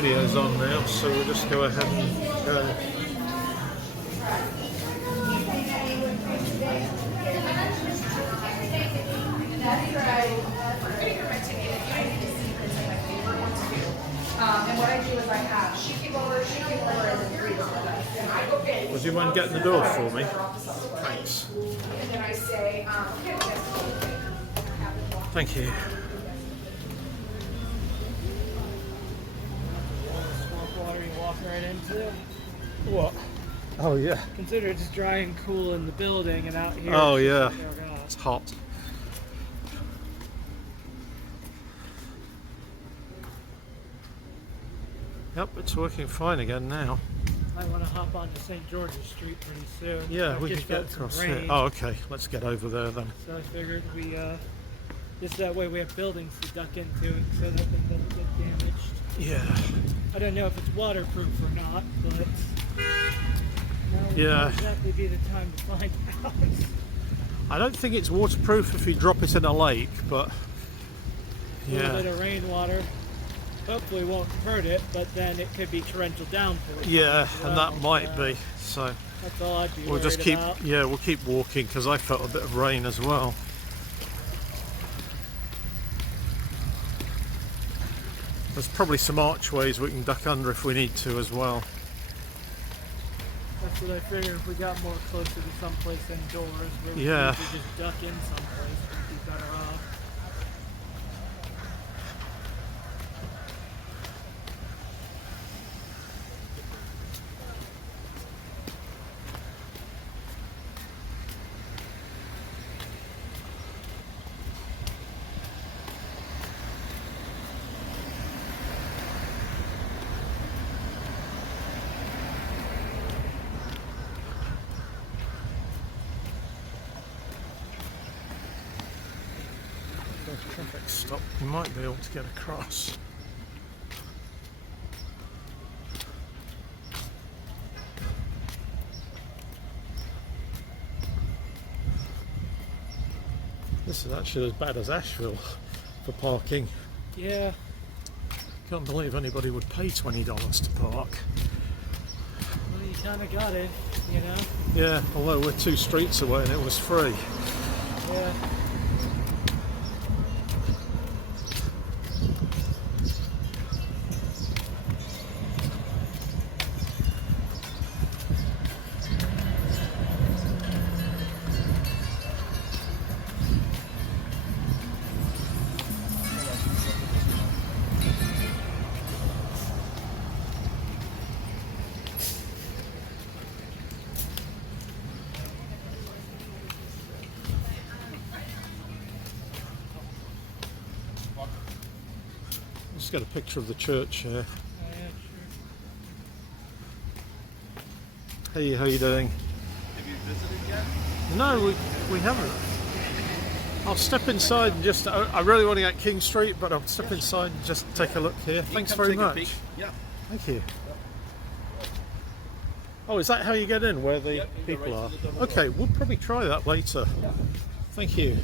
video's on now, so we'll just go ahead and go. And what I do is I have she came over, and then three of us. And I go in. Would you mind getting the door for me? Thanks. And then I say, okay, Thank you. Swamp water you walk right into. What? Oh yeah. Consider it just dry and cool in the building, and out here. Oh it's yeah. just, oh, God. It's hot. Yep, it's working fine again now. I want to hop onto St. George's Street pretty soon. Yeah, I we just could get felt some across rain, here. Oh, okay. Let's get over there then. So I figured we, just that way we have buildings to duck into so that thing doesn't get damaged. Yeah. I don't know if it's waterproof or not, but now would Yeah. not exactly be the time to find out. I don't think it's waterproof if you drop it in a lake, but A little bit yeah. of rainwater hopefully won't hurt it, but then it could be torrential downpour. Yeah, as and well. that might be. So That's all I'd be we'll worried just keep, about. yeah, we'll keep walking because I felt a bit of rain as well. There's probably some archways we can duck under if we need to as well. That's what I figured. If we got more closer to someplace indoors, where we Yeah. could just duck in someplace, we'd be better off. Traffic stop. You might be able to get across. This is actually as bad as Asheville for parking. Yeah, Can't believe anybody would pay $20 to park. well, you kind of got it, you know? Yeah, although we're 2 streets away and it was free. Yeah. Just got a picture of the church here. Oh, yeah, sure. Hey, how you doing? Have you visited yet? No, we haven't. I'll step inside and just, I really want to get King Street, but I'll step inside and just take a look here. Thanks very much. Yeah. Thank you. Oh, is that how you get in, where the Yep, you go people right are? to the double Okay, we'll probably try that later. Yeah. Thank you.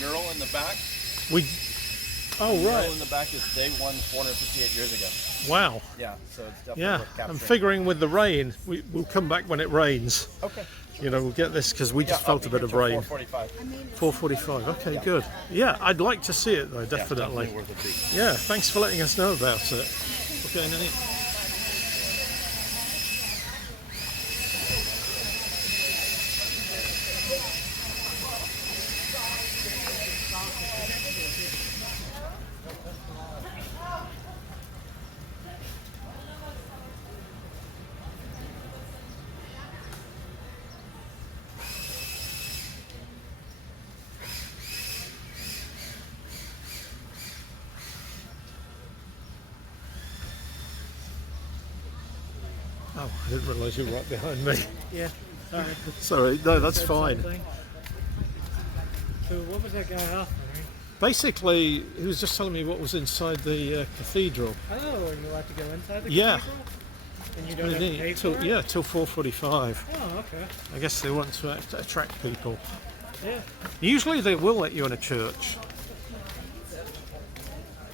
mural in the back. We. Oh The mural right. in the back is day one, 458 years ago. Wow. Yeah, so it's definitely Yeah. worth capturing. I'm figuring with the rain, we'll come back when it rains. Okay. You know, we'll get this because we just felt a bit of rain. 4:45. 4:45. Okay, good. Yeah, I'd like to see it though, Yeah, definitely. worth a peek. Yeah, thanks for letting us know about it. Okay, Nanny. Oh, I didn't realise you were right behind me. Yeah. Sorry. Sorry, no, that's Said fine. something. So what was that guy offering? Basically, he was just telling me what was inside the cathedral. Oh, are you allowed to go inside the Yeah. cathedral? And you don't have to pay for it? Yeah, till 4:45. Oh, okay. I guess they want to attract people. Yeah. Usually they will let you in a church.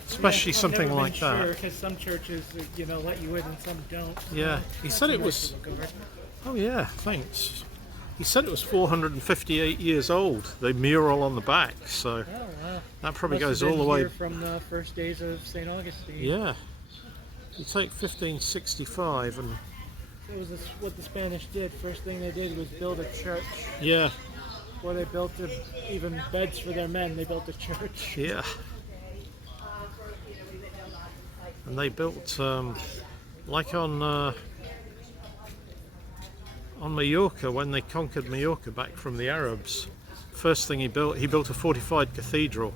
Especially I've something never like been that. Sure, because some churches, let you in and some don't. Yeah, he said it was. Oh yeah, thanks. He said it was 458 years old. The mural on the back, so Oh, wow. that probably Must goes have all the been way. here from the first days of St. Augustine. Yeah, you take 1565 and It was what the Spanish did. First thing they did was build a church. yeah, Before they built even beds for their men, they built a church. yeah. And they built like on Mallorca when they conquered Mallorca back from the Arabs. First thing he built a fortified cathedral,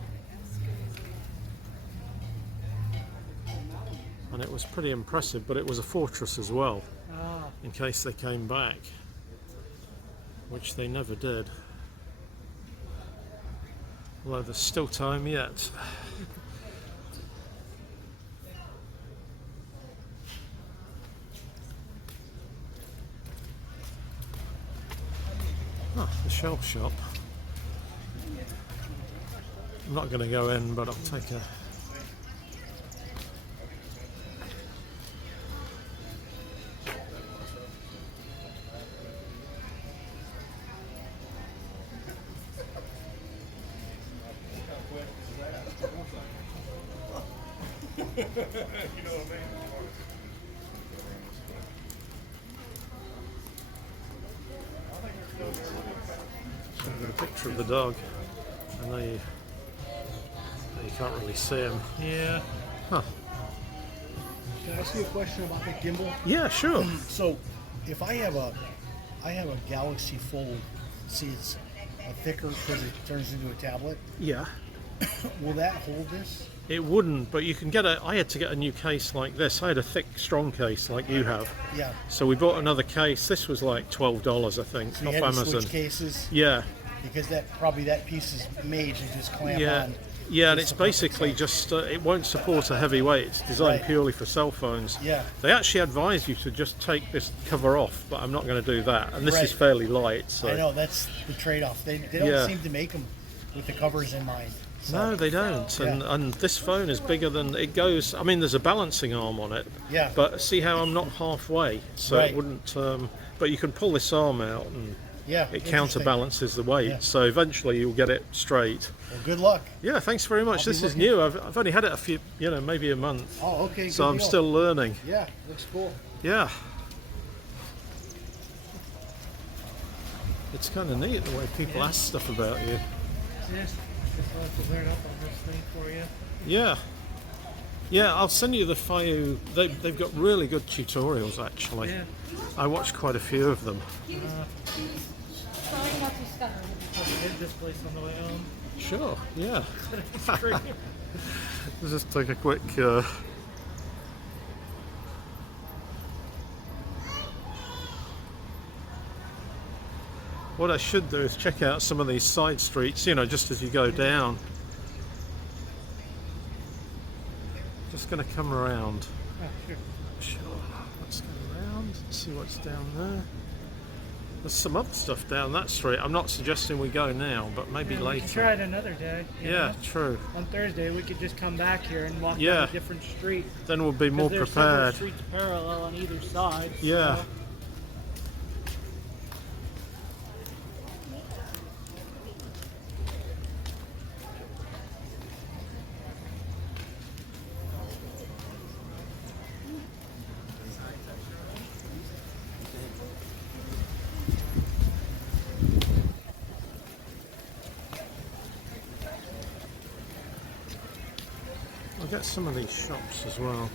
and it was pretty impressive. But it was a fortress as well, Ah, in case they came back, which they never did. Although there's still time yet. Oh, the shelf shop. I'm not going to go in, but I'll take a. I've got a picture of the dog, and you can't really see him. yeah. Huh. Can I ask you a question about the gimbal? Yeah, sure. So, if I have a Galaxy Fold, see it's thicker because it turns into a tablet. Yeah. Will that hold this? It wouldn't, but you can get I had to get a new case like this. I had a thick, strong case like you have. Yeah. So we bought another case. This was like $12, I think, So you off had to Amazon. switch cases Yeah. because that piece is made to just clamp Yeah. on. Yeah, and It's it's the perfect basically size. just, it won't support a heavy weight. It's designed Right. purely for cell phones. Yeah. They actually advise you to just take this cover off, but I'm not going to do that. And this is Right. fairly light, so. I know that's the trade-off. They don't Yeah. seem to make them with the covers in mind. So, No, they don't. And, Yeah. and this phone is bigger than it goes. I mean, there's a balancing arm on it. Yeah. But see how I'm not halfway, so Right. it wouldn't. But you can pull this arm out, and yeah, it interesting. counterbalances the weight. Yeah. So eventually you'll get it straight. Well, good luck. Yeah, thanks very much. I'll be This is looking- new. I've only had it a few, maybe a month. Oh, okay. So good I'm deal. still learning. Yeah, looks cool. Yeah. It's kind of neat the way people ask stuff about you. Yeah. Just I'll have to learn up on this thing for you. Yeah. Yeah, I'll send you the FIU. They've got really good tutorials, actually. Yeah. I watched quite a few of them. Probably hit this place on the way home. Sure, yeah. Free. Let's just take a quick... What I should do is check out some of these side streets, just as you go down. Just going to come around. Oh, sure. Sure. Let's go around and see what's down there. There's some other stuff down that street. I'm not suggesting we go now, but maybe Yeah, we could later. try it another day. you Yeah, know? true. On Thursday, we could just come back here and walk Yeah. down a different street. Then we'll be 'Cause more there's several prepared. streets parallel on either side. Yeah. So. I'll get some of these shops as well.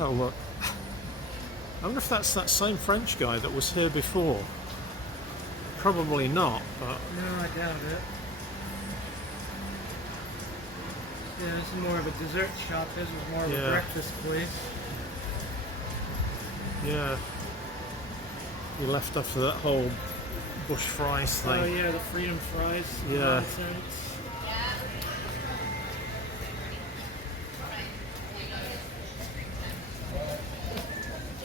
Oh look. I wonder if that's that same French guy that was here before. Probably not, but No, I doubt it. Yeah, this is more of a dessert shop. This is more of Yeah. a breakfast place. yeah. He left after that whole bush fries thing. Oh yeah, the freedom fries. Yeah. Nonsense.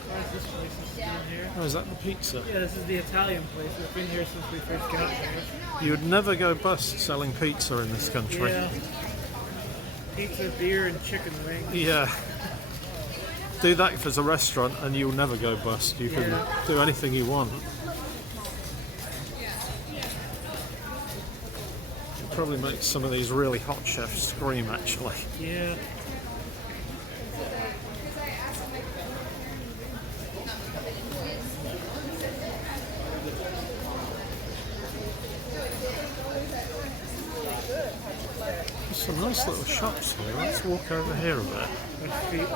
Why is this place still here? Oh, is that the pizza? Yeah, this is the Italian place. We've been here since we first got here. You would never go bust selling pizza in this country. Yeah. Pizza, beer, and chicken wings. Yeah. Do that if it's a restaurant and you'll never go bust. You can Yeah. do anything you want. It probably makes some of these really hot chefs scream actually. Yeah. There's some nice little shops here. Let's walk over here a bit. With feet.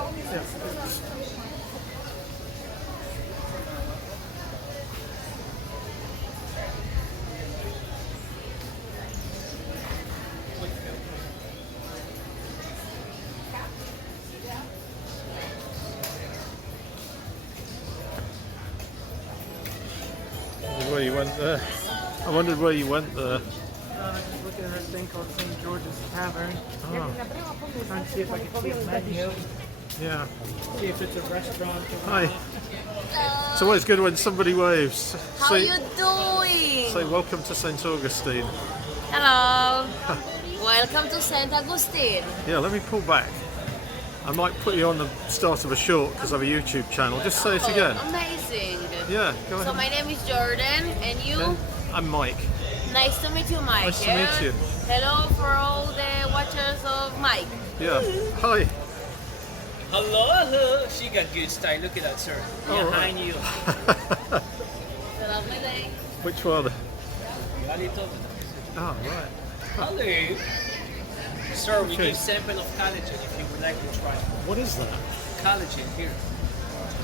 Where you went there. I wondered where you went there. Just looking at a thing called St. George's Tavern. Oh, Trying to see if I can see a menu. yeah. See if it's a restaurant. Or Hi. not. It's always good when somebody waves. How Say, you doing? say welcome to St. Augustine. Hello. Welcome to Saint Augustine. Yeah, let me pull back. I might put you on the start of a short because I have a YouTube channel. Just say it again. Amazing. Yeah, go So ahead. my name is Jordan, and you? Okay. I'm Mike. Nice to meet you, Mike. Nice to meet you. Hello for all the watchers of Mike. Yeah. Hi. Hello, hello. She got good style. Look at that, sir. All Behind you. Have a lovely day. Which one? Galito. Oh, right. Hello. Sir, we Okay. give sample of collagen if you would like to try. What is that? Collagen here.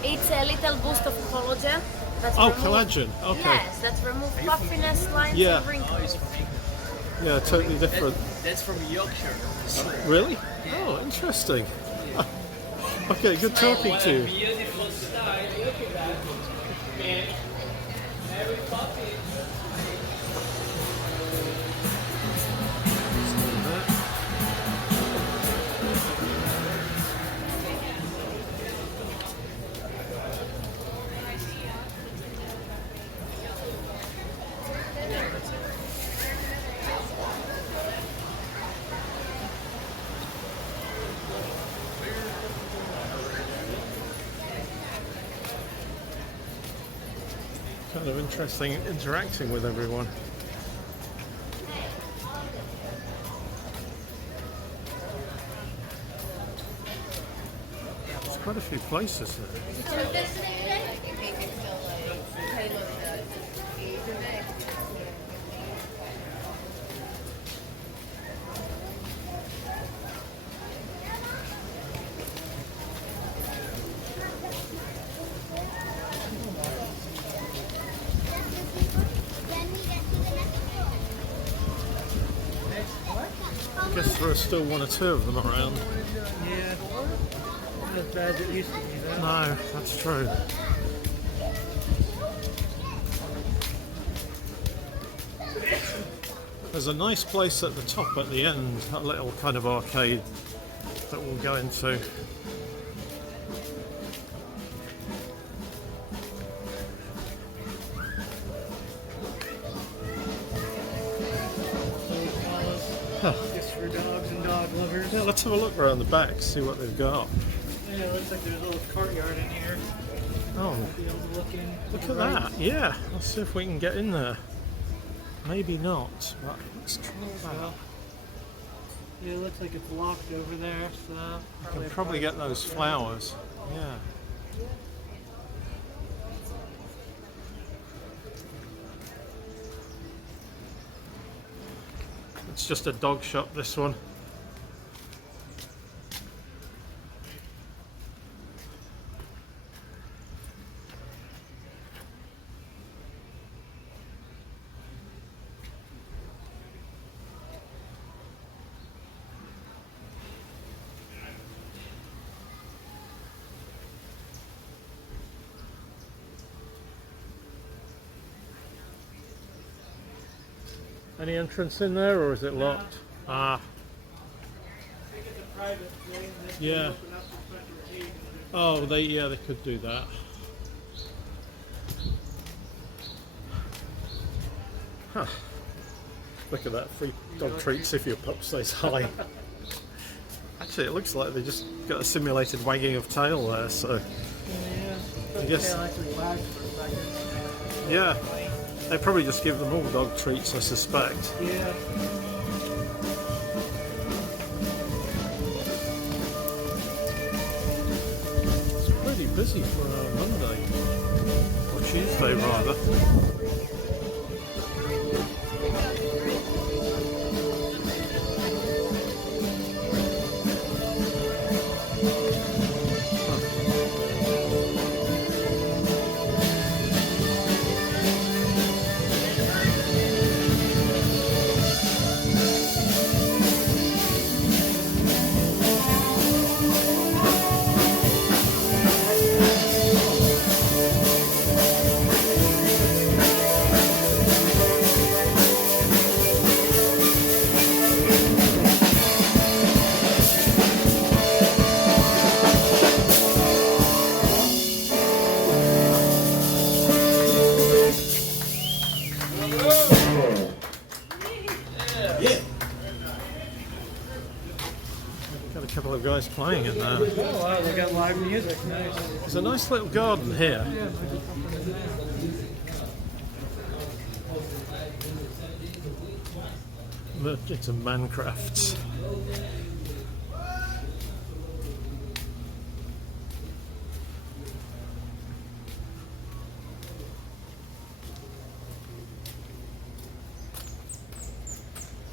It's a little boost of collagen. That's Oh, remove- collagen. Okay. Yes, that's remove puffiness, lines, Yeah. and wrinkles. Oh, it's from England. Yeah, totally different. That's from Yorkshire. Really? Oh, interesting. Okay, good talking What to a you. beautiful style. Look at that. Man, Mary Poppins. Kind of interesting interacting with everyone. There's quite a few places there. I guess there are still one or two of them around. Yeah. Not as bad as it used to be, though. No, that's true. There's a nice place at the top at the end, a little kind of arcade that we'll go into. Just for dogs and dog lovers. Yeah, let's have a look around the back, see what they've got. Yeah, it looks like there's a little courtyard in here. Oh, Be able to look in. look at that. Yeah, let's see if we can get in there. Maybe not, but let's try that. Yeah, it looks like it's locked over there, so We can probably get those flowers. Yeah. It's just a dog shop, this one. Any entrance in there, or is it locked? Ah. Yeah. Oh, they could do that. Huh. Look at that, free dog treats if your pup says hi. Actually, it looks like they just got a simulated wagging of tail there, so I guess. Yeah. They probably just give them all dog treats, I suspect. yeah. It's pretty busy for a Monday. Or Tuesday, rather. Got a couple of guys playing in there. Oh wow, they got live music. Nice. There's a nice little garden here. Look, it's some Mancrafts.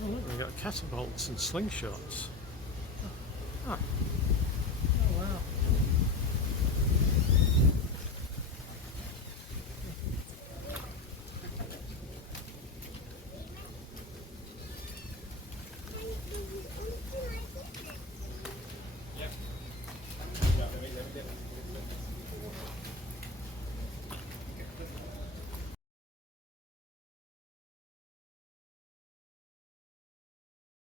Oh, look, we've got catapults and slingshots. Ah.